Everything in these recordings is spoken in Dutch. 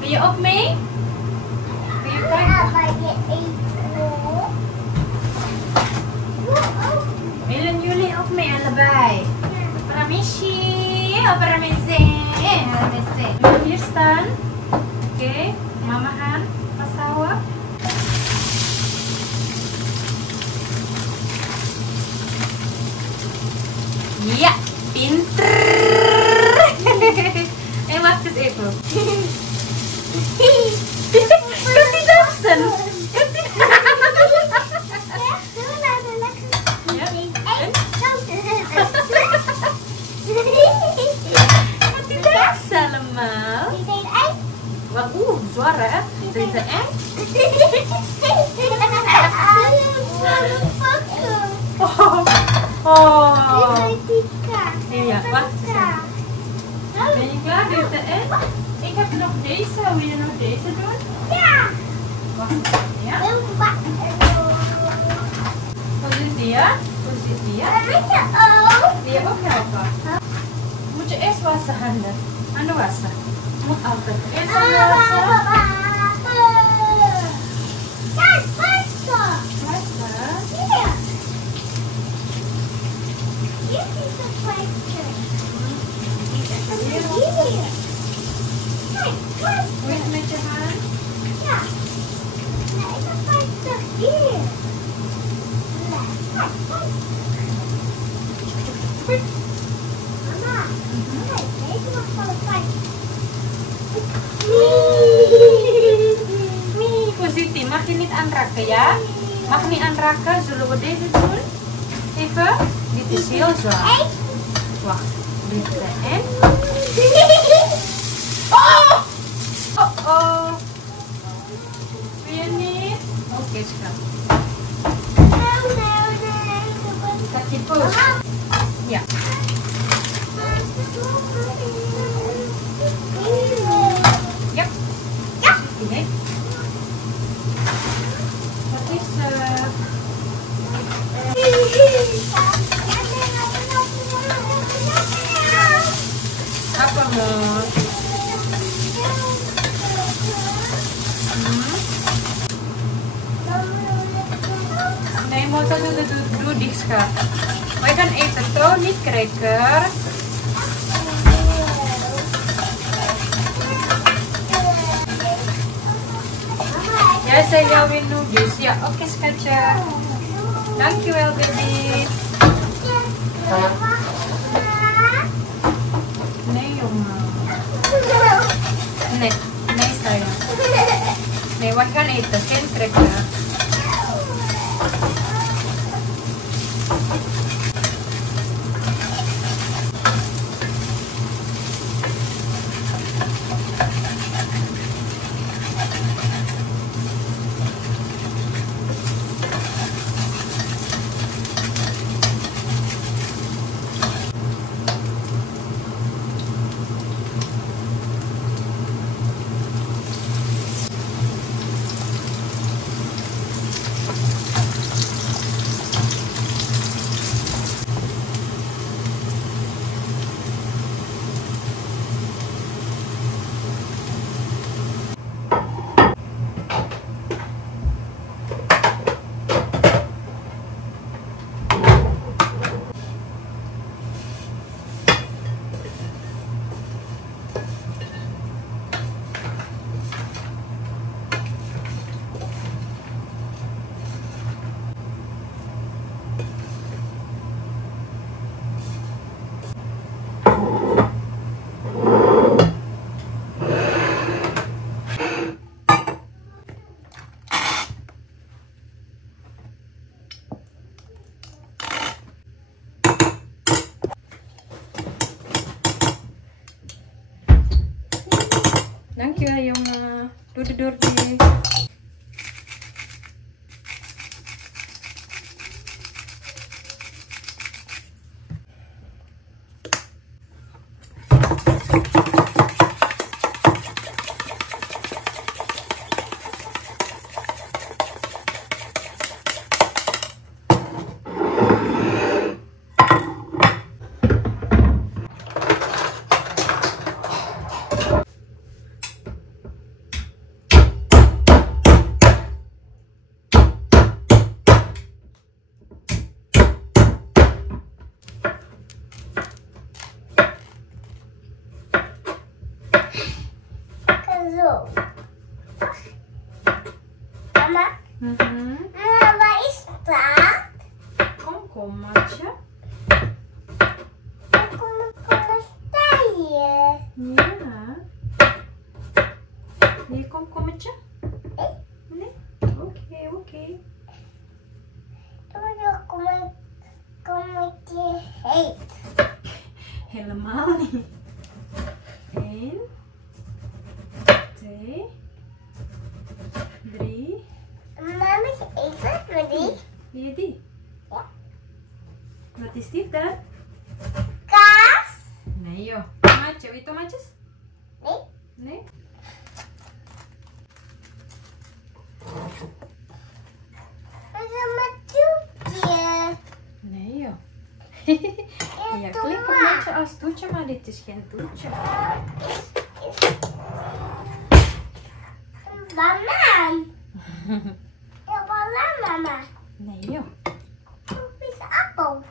Wil je ook mee? Wil je kijken? Willen jullie ook mee allebei? Permisi, permisi, permisi. Hier staan. Oké, mama gaan vasthouden. Ja, pinter. En wacht eens even. Kan die dansen? Kan die dansen allemaal? Wat suara hè? Deze en? Ja, wacht eens. Ben je klaar? Deze en? Ik heb nog deze. Wil je nog deze doen? Ja. Wacht. Ja? Posisi ya. Posisi ya. Dia ook helpen. Moet je eerst wassen handen. Handen wassen. Moet altijd. Eerst handen wassen. Hoe is het met je hand? Ja. Nee, ik heb 50 hier. Mama, kijk, deze mag van de 50. Positi, mag je niet aanraken ya? Mag niet aanraken, zullen we deze doen? Even, dit is heel zwaar. Wacht, dit en. Oh! Oh. Wil je niet? Oké, schat. Kaki push. Ja. Ja. Ja. Oké. Wat is apa mau? Nee, moet dat doe die schat. Wij gaan eten toch, niet cracker. Ja, saya jawabin noodles. Ja, oké schatje. Dankjewel baby. Nee jongen. Nee, nee sayang. Nee, wij gaan eten, geen cracker. we de deur dicht. Zo. Mama? Mama, waar is dat? Komkommertje. Komkommer stijgen. Ja. Wil je komkommertje? Nee? Oké. Dan moet je komkommertje heet. Helemaal niet. 1, 2, 3. Mama, moet je eten? Wil die? Wil je die? Ja. Wat is dit dan? Kaas? Nee joh. Tomaatje. Wil je tomaatjes? Nee. Nee? Dat is een toetje. Nee joh. En Ja, klinkt een tomaat. beetje als toetje, maar dit is geen toetje. Een banaan. Een banaan, mama. Nee joh. Wat is appel?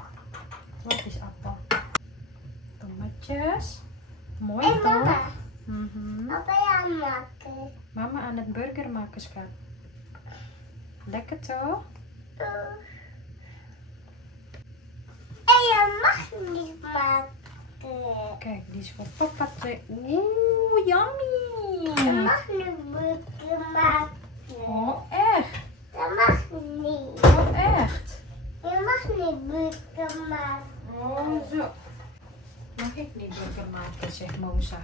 Wat is appel? Tomaatjes. Mooi En toch? mama, Mhm. wat ben je aan het maken? Mama aan het burger maken, schat. Lekker toch? En je mag niet maken. Kijk, die is voor papa 2. Oeh, Je yummy. mag niet burger maken. Oh, echt? Dat mag niet. Oh, echt? Je mag niet burger maken. Oh, zo. Mag ik niet burger maken, zegt Moza.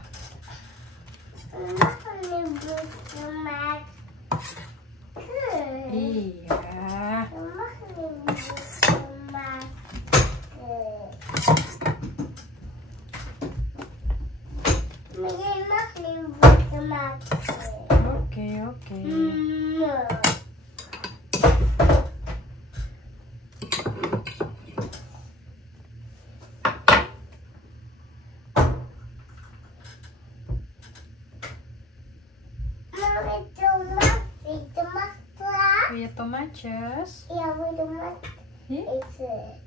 Je mag niet burger maken. Ja. Je mag niet burger maken. Maar je mag niet burger maken. Oké. Nee. Mama, tomaat klaar? Wil je tomaatjes? Ja, we tomaat Hier? eten.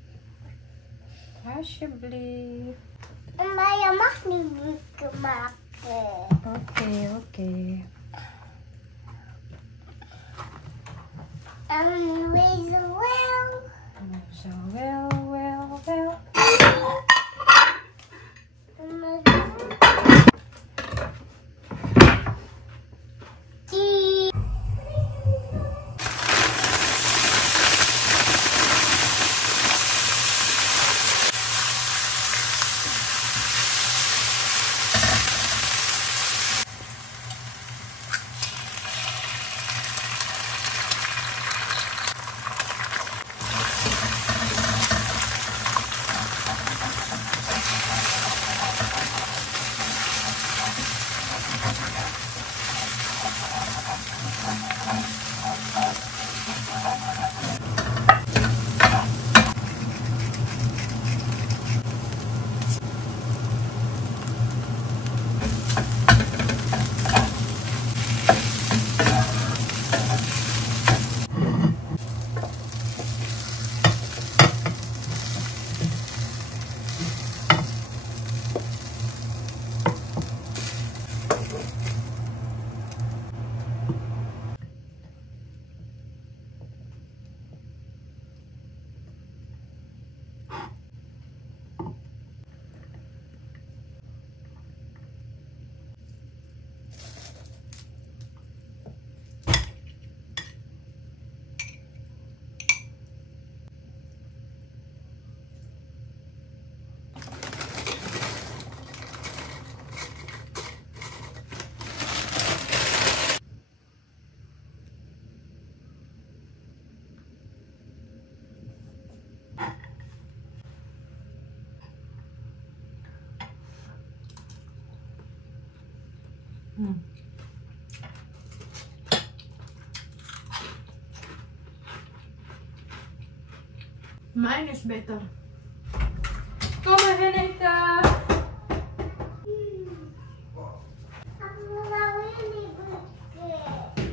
Alsjeblieft. Maar je mag niet burger maken. Oké. En wees wel. Zo, wel. Mine is better. Kom maar, Henita.